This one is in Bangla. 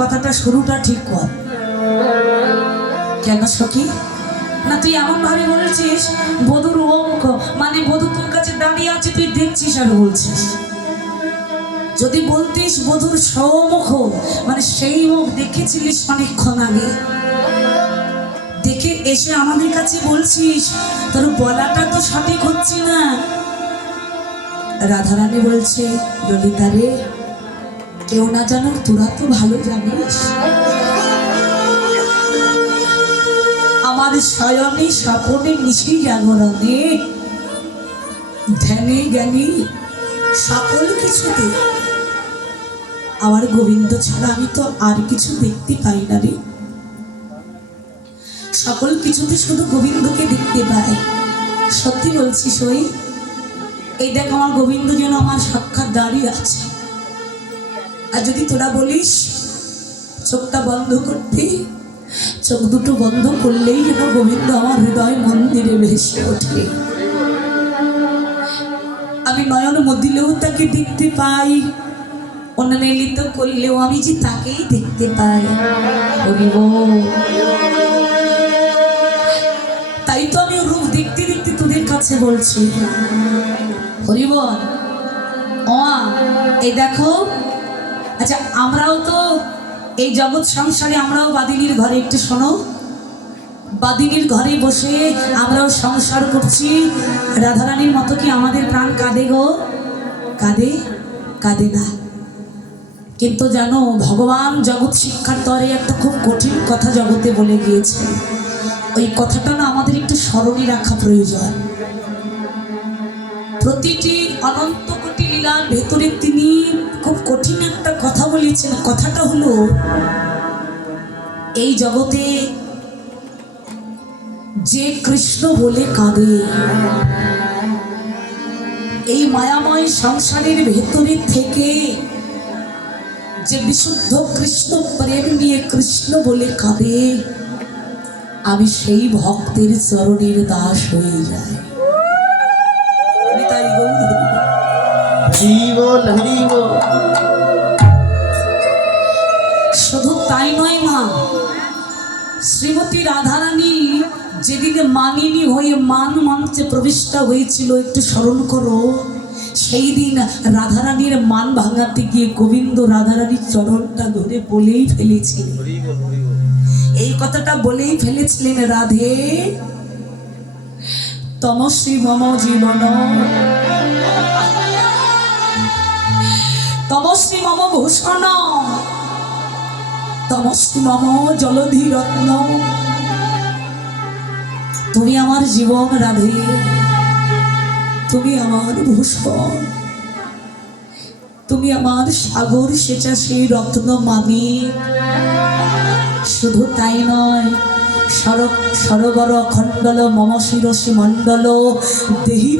কথাটা শুরুটা ঠিক কর। কেন সখী? না তুই এমন ভাবে বলছিস বধুর মুখ, মানে বধু তোর কাছে দাঁড়িয়ে আছে তুই দেখছিস আর বলছিস। যদি বলতিস বধুর সৌমুখ, মানে সেই মুখ দেখেছিলিস অনেকক্ষণ আগে, দেখে এসে আমাদের কাছে বলছিস, তোর বলাটা তো সঠিক হচ্ছে না। রাধারানী বলছে, ললিতা রে, কেউ না জানো তোরা তো ভালো জানিস, আমার শয়নে স্বপনে নিশি জাগরণে ধ্যানে জ্ঞানী সকল কিছুতে আমার গোবিন্দ ছাড়া আমি তো আর কিছু দেখতে পাই না রে। সকল কিছুতে শুধু গোবিন্দকে দেখতে পাই। সত্যি বলছি সই, এই দেখ আমার গোবিন্দ যেন আমার সাক্ষাৎ দাঁড়িয়ে আছে। আর যদি তোরা বলিস চোখটা বন্ধ করতে, চোখ দুটো বন্ধ করলেই যেন গোবিন্দ আমার হৃদয় মন্দিরে ভেসে ওঠে। আমি নয়ন মদিলেও তাকে দেখতে পাই, অন্যলিত করলেও আমি যে তাকেই দেখতে পাই। তাই তো আমি রূপ দেখতে দেখতে তোদের কাছে বলছি হরিবল। এই দেখো, আচ্ছা আমরাও তো এই জগৎ সংসারে আমরাও বাদিনীর ঘরে, একটু শোনো, বাদিনীর ঘরে বসে আমরাও সংসার করছি। রাধারানীর মতো কি আমাদের প্রাণ কাঁদে গো? কাঁদে? কাঁদে না। কিন্তু জানো ভগবান জগৎ শিক্ষার তরে একটা খুব কঠিন কথা জগতে বলে গিয়েছেন। ওই কথাটা না আমাদের একটু স্মরণে রাখা প্রয়োজন। প্রতিটি অনন্ত কোটি লীলার ভেতরে তিনি খুব কঠিন একটা কথা বলেছেন। কথাটা হলো, এই জগতে যে কৃষ্ণ বলে কাঁদে, এই মায়াময় সংসারের ভেতরে থেকে যে বিশুদ্ধ কৃষ্ণ প্রেম নিয়ে কৃষ্ণ বলে কাঁদে, আমি সেই ভক্তের চরণের দাস হয়ে যাই। শুধু তাই নয় মা, শ্রীমতী রাধারানী যেদিন মানিনী হয়ে মান মঞ্চে প্রবিষ্টা হয়েছিল, একটু স্মরণ করো, সেই দিন রাধারানীর মান ভাঙাতে গিয়ে গোবিন্দ রাধারানীর চরণটা ধরে বলেই ফেলেছিলেন, এই কথাটা বলেই ফেলেছিলেন, রাধে তমশ্রী মম জীবন, তমশ্রী মম ভূষণ, তমশ্রী মম জলধি রত্ন। তুমি আমার জীবন রাধে, তুমি আমার ভূষণ, তুমি আমার সাগর সেচা সেই রত্ন মানি। শুধু তাই নয়, সরোবর খণ্ডল মম শিরসি মণ্ডল দেহি